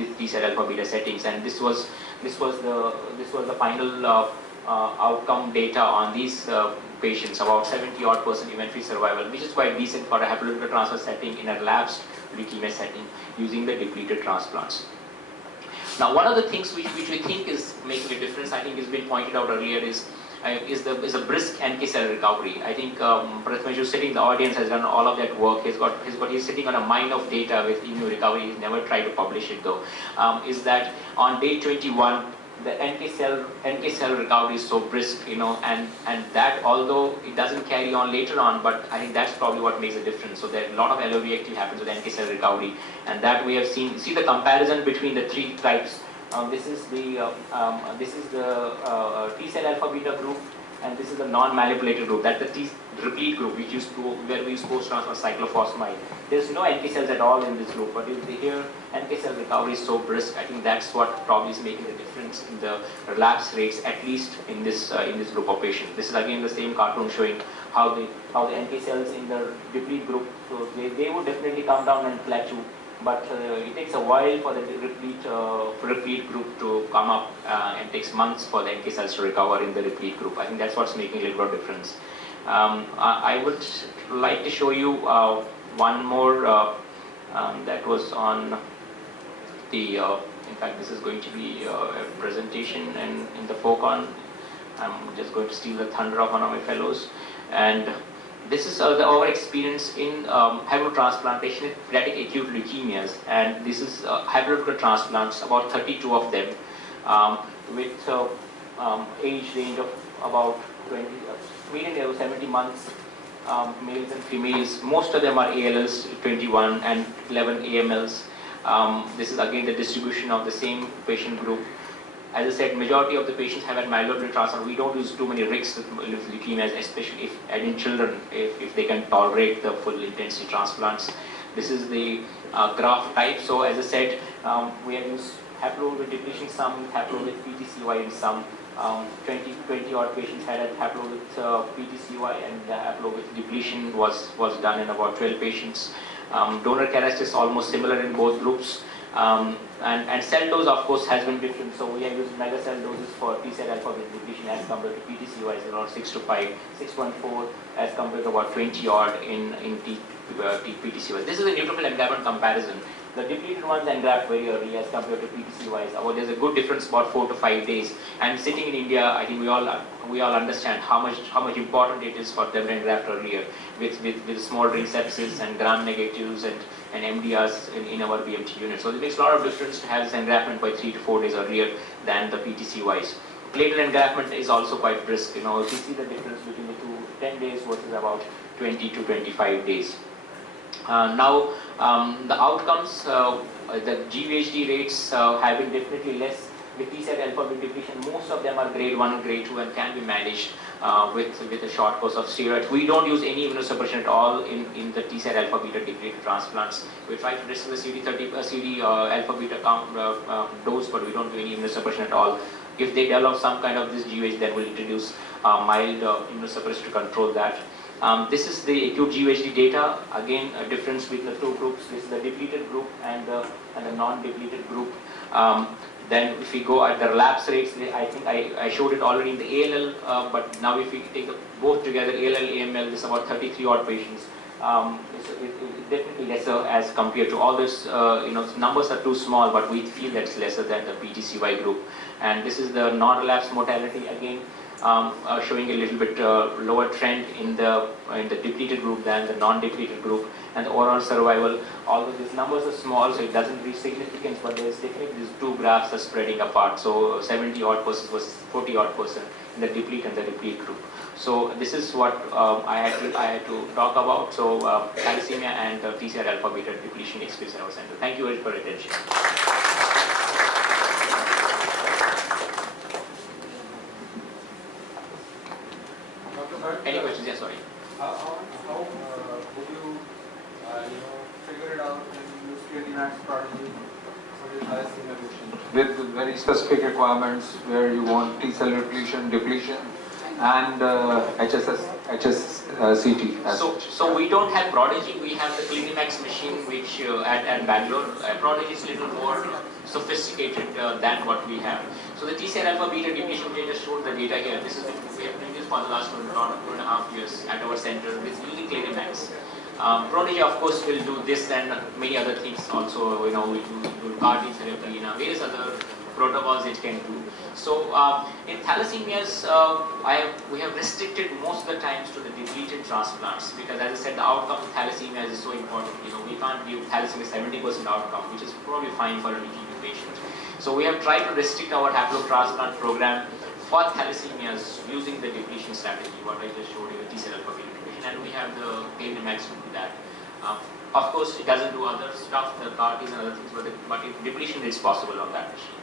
these T cell alpha beta settings, and this was the final outcome data on these patients, about 70% event-free survival, which is quite decent for a haploidentical transfer setting in a relapsed leukemia setting using the depleted transplants. Now, one of the things which we think is making a difference, I think has been pointed out earlier, is a brisk NK cell recovery. I think Prathmesh, who's sitting in the audience, has done all of that work. He's sitting on a mine of data with immune recovery. He's never tried to publish it though. Is that on day 21, the NK cell recovery is so brisk, and that, although it doesn't carry on later on, but I think that's probably what makes a difference. So there a lot of LOB activity happens with NK cell recovery, and that we have seen. See the comparison between the three types. This is the T cell alpha beta group, and this is the non-manipulated group. That's the T replete group, where we use post-transfer cyclophosphamide. There's no NK cells at all in this group, but here NK cell recovery is so brisk. I think that's what probably is making the difference in the relapse rates, at least in this group of patients. This is again the same cartoon showing how the NK cells in the deplete group, so they would definitely come down and plateau. But it takes a while for the replete group to come up, and takes months for the NK cells to recover in the replete group. I think that's what's making a little bit of difference. I would like to show you one more that was on the, in fact this is going to be a presentation in the FOCON. I'm just going to steal the thunder of one of my fellows. And this is our experience in haplotransplantation in pediatric acute leukemias, and this is haploidentical transplants, about 32 of them, with age range of about 70 months, males and females. Most of them are ALLs, 21, and 11 AMLs. This is again the distribution of the same patient group. As I said, majority of the patients have had myeloid transplant. We don't use too many risks with leukemias, especially in children, if they can tolerate the full intensity transplants. This is the graft type. So as I said, we have used haplo with depletion, some haplo with PTCY, and some 20 odd patients had a haplo with PTCY, and the haplo with depletion was done in about 12 patients. Donor characteristics almost similar in both groups. And cell dose, of course, has been different. So we have used mega cell doses for T cell alpha with depletion as compared to PTCY is around 6 to 5, 6.4 as compared to about 20 odd in PTCY. This is a neutrophil engraftment comparison. The depleted ones engraft very early as compared to PTCYs. There's a good difference, about 4 to 5 days. And sitting in India, I think we all understand how much important it is for them to engraft earlier with small ring sepsis and gram negatives and MDRs in our BMT unit. So it makes a lot of difference to have this engraftment by 3 to 4 days earlier than the PTCYs. Platelet engraftment is also quite brisk. If you see the difference between the two, 10 days versus about 20 to 25 days. Now, the outcomes, the GVHD rates have been definitely less with T cell alpha beta depletion. Most of them are grade 1 and grade 2 and can be managed with a short course of steroids. We don't use any immunosuppression at all in the T cell alpha beta depleted transplants. We try to restrict the CD alpha beta count, dose, but we don't do any immunosuppression at all. If they develop some kind of this GVHD, then we'll introduce mild immunosuppression to control that. This is the acute GVHD data. Again, a difference with the two groups. This is the depleted group and the non-depleted group. Then if we go at the relapse rates, I think I showed it already in the ALL, but now if we take both together, ALL, AML, this is about 33 odd patients. It's definitely lesser as compared to all this, numbers are too small, but we feel that's lesser than the PTCY group. And this is the non-relapse mortality again. Showing a little bit lower trend in the depleted group than the non-depleted group, and the overall survival, although these numbers are small, so it doesn't reach significance, but there's definitely these two graphs are spreading apart. So 70 odd % versus 40 odd % in the deplete and the replete group. So this is what I had to talk about. So thalassemia and T cell alpha beta depletion experience in our center. Thank you very much for your attention. Any questions? Yes, sorry. How would you figure it out when you use KD-MAX strategy for your thalassemia patient with very specific requirements where you want T cell repletion, depletion, and HSCT. So we don't have Prodigy, we have the Clinimax machine which at Bangalore. Prodigy is a little more sophisticated than what we have. So the TCR alpha beta depletion, we just showed the data here. This is we have been used for the last 2.5 years at our center with using Clinimax. Prodigy of course will do this and many other things also, we do CAR T therapy and various other protocols it can do. So in thalassemias, we have restricted most of the times to the depleted transplants because as I said, the outcome of thalassemias is so important. We can't give thalassemia 70% outcome, which is probably fine for a leukemia patient. So we have tried to restrict our haplotransplant program for thalassemias using the depletion strategy, what I just showed you, the T-cell alpha beta depletion, and we have the Clinimax to do that. Of course, it doesn't do other stuff, the CAR-Ts and other things, but depletion is possible on that machine.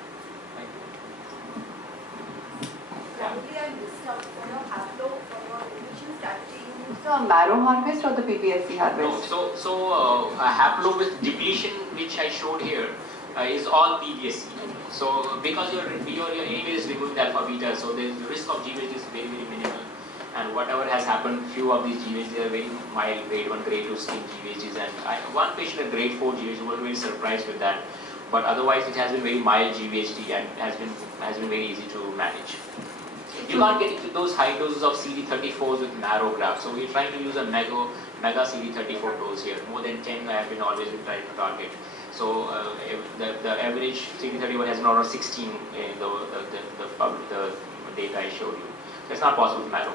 Probably I missed out for your haplo, for your depletion strategy. You use So marrow harvest or the PPSC harvest? No, so a haplo with depletion, which I showed here, is all PBSC. So because you're anyways removing alpha beta, so the risk of GVHD is very, very minimal. And whatever has happened, few of these GVHDs are very mild, grade 1, grade 2 skin GVHDs. And one patient had grade 4 GVHD, was very surprised with that. But otherwise, it has been very mild GVHD and has been very easy to manage. You can't get into those high doses of CD34s with marrow grafts. So we're trying to use a mega CD34 dose here. More than 10 I have been always been trying to target. So the average CD31 has been around 16 in the data I showed you. That's not possible with marrow.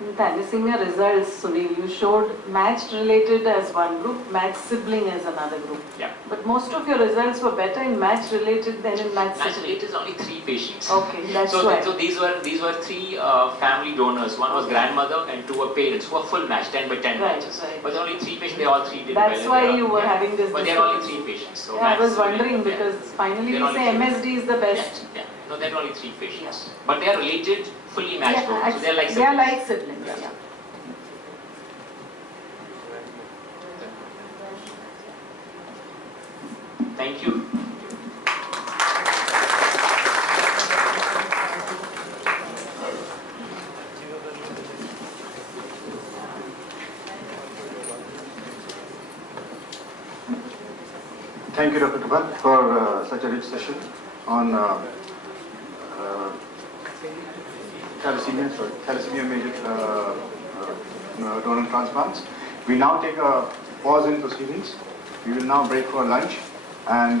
In thalassemia results, Sunil, you showed matched related as one group, matched sibling as another group. Yeah. But most of your results were better in matched related than in matched Matched sibling. related is only 3 patients. Okay, that's so, why. So these were 3 family donors. One was grandmother and 2 were parents who were full match, 10 by 10 Right, matches. right. But only 3 patients, they all 3 did That's well. why you were having this But there are only discrepancy. 3 patients. So Yeah, I was matched wondering sibling, because finally There we are say only MSD is the best. Yeah. No, there are only 3 patients. But they are related, fully matched donors. So they are like they are siblings. like siblings. Yeah. Thank you. Thank you, Dr. Kapat, for such a rich session on thalassemia-mediated donor transplants. We now take a pause in proceedings. We will now break for lunch and